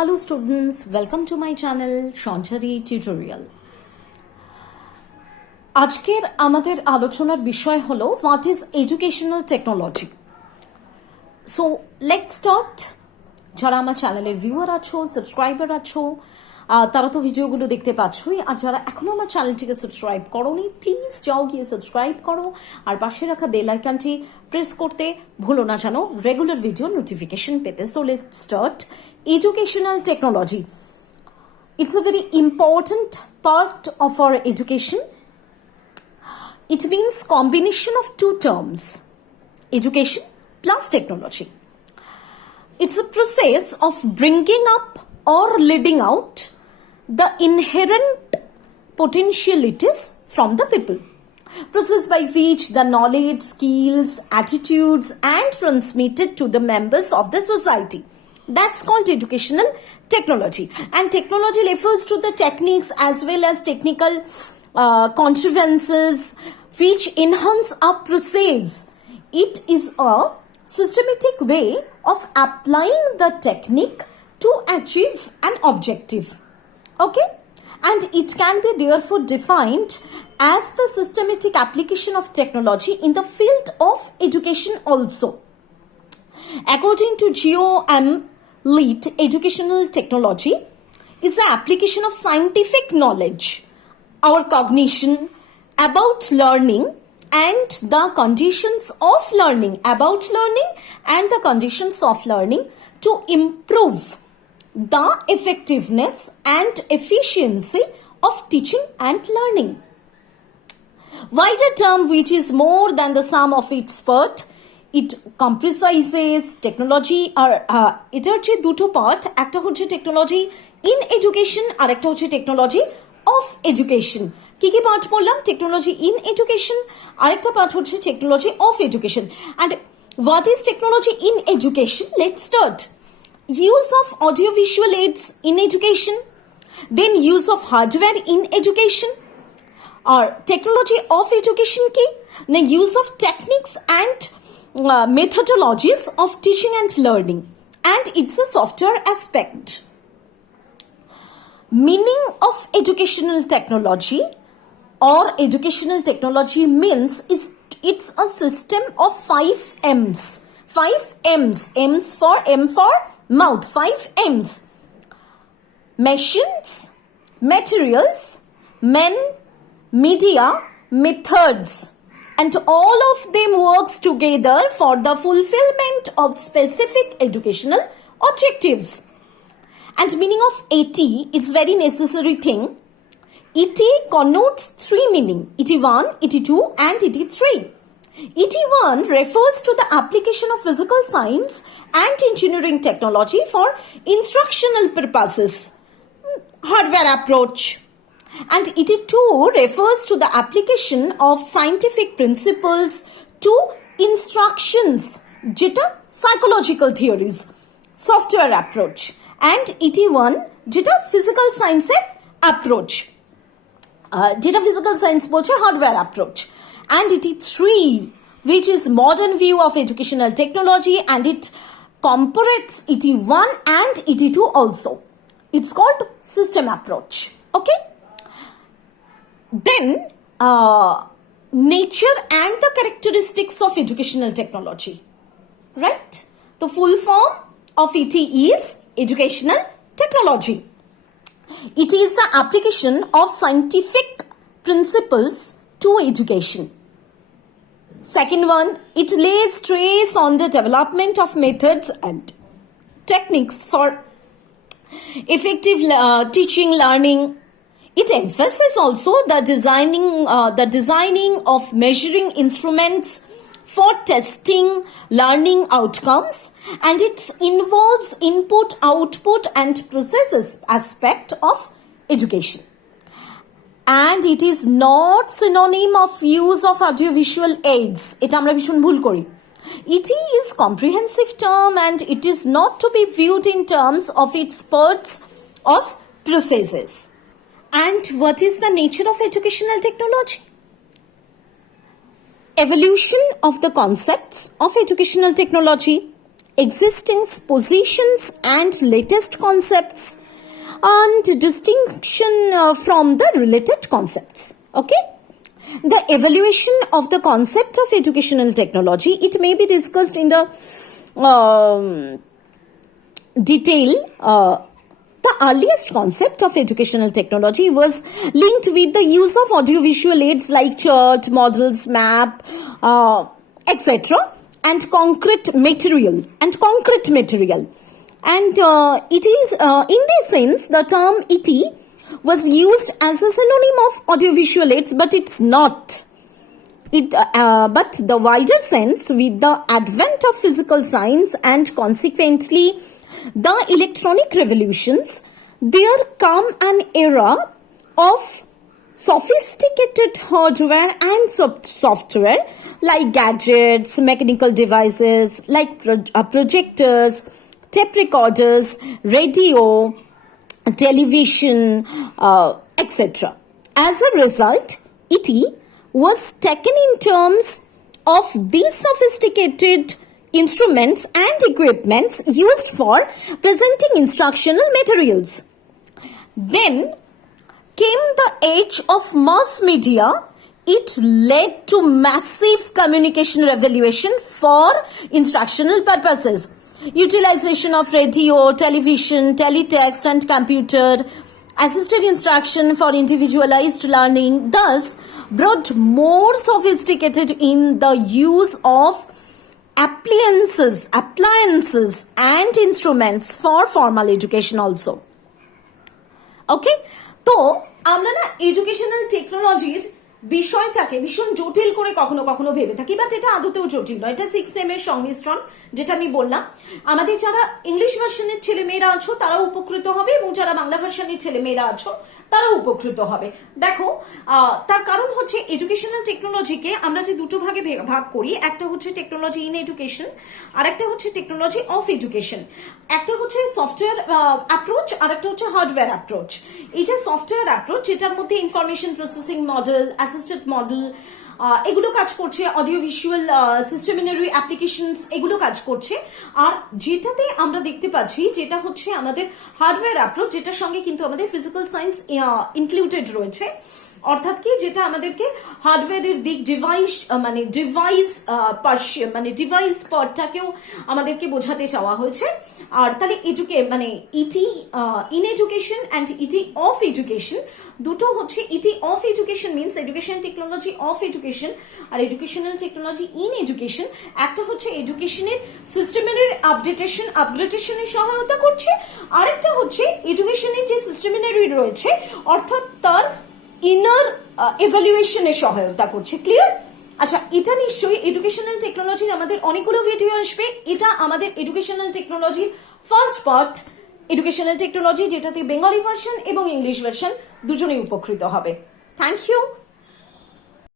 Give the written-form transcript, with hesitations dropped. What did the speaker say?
Hello students, welcome to my channel Sanchari Tutorial. আজকের আমাদের আলোচনার বিষয় হলো what is educational technology. So let's start. যারা আমার চ্যানেলের ভিউয়ার আছো, সাবস্ক্রাইবার আছো, তারা তো ভিডিওগুলো দেখতে পাচ্ছই। আর যারা এখনো আমার চ্যানেলটিকে সাবস্ক্রাইব করোনি, প্লিজ যাও গিয়ে সাবস্ক্রাইব করো আর পাশে রাখা বেল আইকনটি প্রেস করতে ভুলো না যেন রেগুলার ভিডিও নোটিফিকেশন পেতে। So let's start. Educational technology. It's a very important part of our education. It means combination of two terms, education plus technology. It's a process of bringing up or leading out the inherent potentialities from the people. Process by which the knowledge, skills, attitudes are transmitted to the members of the society. That's called educational technology. And technology refers to the techniques as well as technical contrivances which enhance a process. It is a systematic way of applying the technique to achieve an objective. Okay? And it can be therefore defined as the systematic application of technology in the field of education also. According to Geo-M. Lead, educational technology is the application of scientific knowledge, our cognition about learning and the conditions of learning, and the conditions of learning to improve the effectiveness and efficiency of teaching and learning. Wider term which is more than the sum of its part. It comprises technology আর এটার যে দুটো পার্ট, একটা হচ্ছে technology in education আর একটা হচ্ছে technology of education. কি কি part বললাম? টেকনোলজি ইন এডুকেশন, আরেকটা পার্ট হচ্ছে technology of education. And what is technology in education? Let's start. Use of audio visual aids in education, then use of hardware in education. আর technology of education কি না? Use of techniques and methodologies of teaching and learning, and it's a software aspect. Meaning of educational technology or educational technology means it's a system of 5 M's. 5 M's. M for mouth. 5 M's. Machines, materials, men, media, methods. And all of them works together for the fulfillment of specific educational objectives. And meaning of ET is very necessary thing. ET connotes three meaning: ET1, ET2 and ET3. ET1 refers to the application of physical science and engineering technology for instructional purposes, hardware approach. And ET2 refers to the application of scientific principles to instructions, যেটা psychological theories, software approach. And ET1 যেটা physical science approach, যেটা physical science বলছে hardware approach. And ET3 which is modern view of educational technology, and it comparates ET1 and ET2 also. It's called system approach. Okay? Then nature and the characteristics of educational technology, right? The full form of ET is educational technology. It is the application of scientific principles to education. Second one, it lays stress on the development of methods and techniques for effective teaching, learning. It emphasizes also the designing of measuring instruments for testing learning outcomes, and it involves input, output and processes aspect of education. And it is not synonym of use of audiovisual aids. এটা আমরা ভীষণ ভুল করি। ET is comprehensive term and it is not to be viewed in terms of its parts of processes. And what is the nature of educational technology? Evolution of the concepts of educational technology, existing positions and latest concepts, and distinction from the related concepts. Okay, the evaluation of the concept of educational technology, it may be discussed in the detail. The earliest concept of educational technology was linked with the use of audiovisual aids like chart, models, map, etc. and concrete material. And it is, in this sense, the term ET was used as a synonym of audiovisual aids, but it's not. But the wider sense, with the advent of physical science and consequently the electronic revolutions, there come an era of sophisticated hardware and software like gadgets, mechanical devices like projectors, tape recorders, radio, television, etc. As a result, ET was taken in terms of these sophisticated instruments and equipments used for presenting instructional materials. Then came the age of mass media. It led to massive communication revolution for instructional purposes. Utilization of radio, television, teletext and computer assisted instruction for individualized learning thus brought more sophisticated in the use of appliances and instruments for formal education also. ওকে, তো আমরা না এডুকেশনাল টেকনোলজির বিষয়টাকে ভীষণ জটিল করে কখনো কখনো ভেবে থাকি, বাট এটা আদতেও জটিল নয়। এটা 6M এর সংমিশ্রণ, যেটা আমি বললাম। আমাদের যারা ইংলিশ ভার্সনের ছেলেমেয়েরা আছো তারাও উপকৃত হবে, এবং যারা বাংলা ভার্সনের ছেলেমেয়েরা আছো তারাও উপকৃত হবে। দেখো, তার কারণ হচ্ছে এডুকেশনাল টেকনোলজিকে আমরা যে দুটো ভাগে ভাগ করি, একটা হচ্ছে টেকনোলজি ইন এডুকেশন আর একটা হচ্ছে টেকনোলজি অফ এডুকেশন। একটা হচ্ছে সফটওয়্যার অ্যাপ্রোচ আর একটা হচ্ছে হার্ডওয়্যার অ্যাপ্রোচ। এটা সফটওয়্যার অ্যাপ্রোচ, যেটার মধ্যে information processing model, assisted model এগুলো কাজ করছে, অডিও ভিজুয়াল সিস্টেমিনারি অ্যাপ্লিকেশনস এগুলো কাজ করছে। আর যেটাতে আমরা দেখতে পাচ্ছি যেটা হচ্ছে আমাদের হার্ডওয়্যার অ্যাপ্রোচ, যেটার সঙ্গে কিন্তু আমাদের ফিজিক্যাল সায়েন্স ইনক্লুডেড রয়েছে। অর্থাৎ কি, যেটা আমাদেরকে হার্ডওয়্যারের দিক, ডিভাইস পার্টটাকেও আমাদেরকে বোঝাতে চাওয়া হয়েছে। আর তাহলে ET in education and ET of education দুটো হচ্ছে। ET of education means education technology of education, আর এডুকেশনাল টেকনোলজি ইন এডুকেশন একটা হচ্ছে এডুকেশনের সিস্টেমের আপগ্রেডেশনের সহায়তা করছে, আরেকটা হচ্ছে এডুকেশনের যে সিস্টেমিনারি রয়েছে অর্থাৎ তার ইনার এভালুয়েশনের সহায়তা করছে। ক্লিয়ার? আচ্ছা, এটা নিশ্চয়ই এডুকেশনাল টেকনোলজির আমাদের অনেকগুলো ভিডিও আসবে। এটা আমাদের এডুকেশনাল টেকনোলজির ফার্স্ট পার্ট, এডুকেশনাল টেকনোলজি, যেটাতে বেঙ্গলি ভার্সন এবং ইংলিশ ভার্সন দুজনেই উপকৃত হবে। Thank you.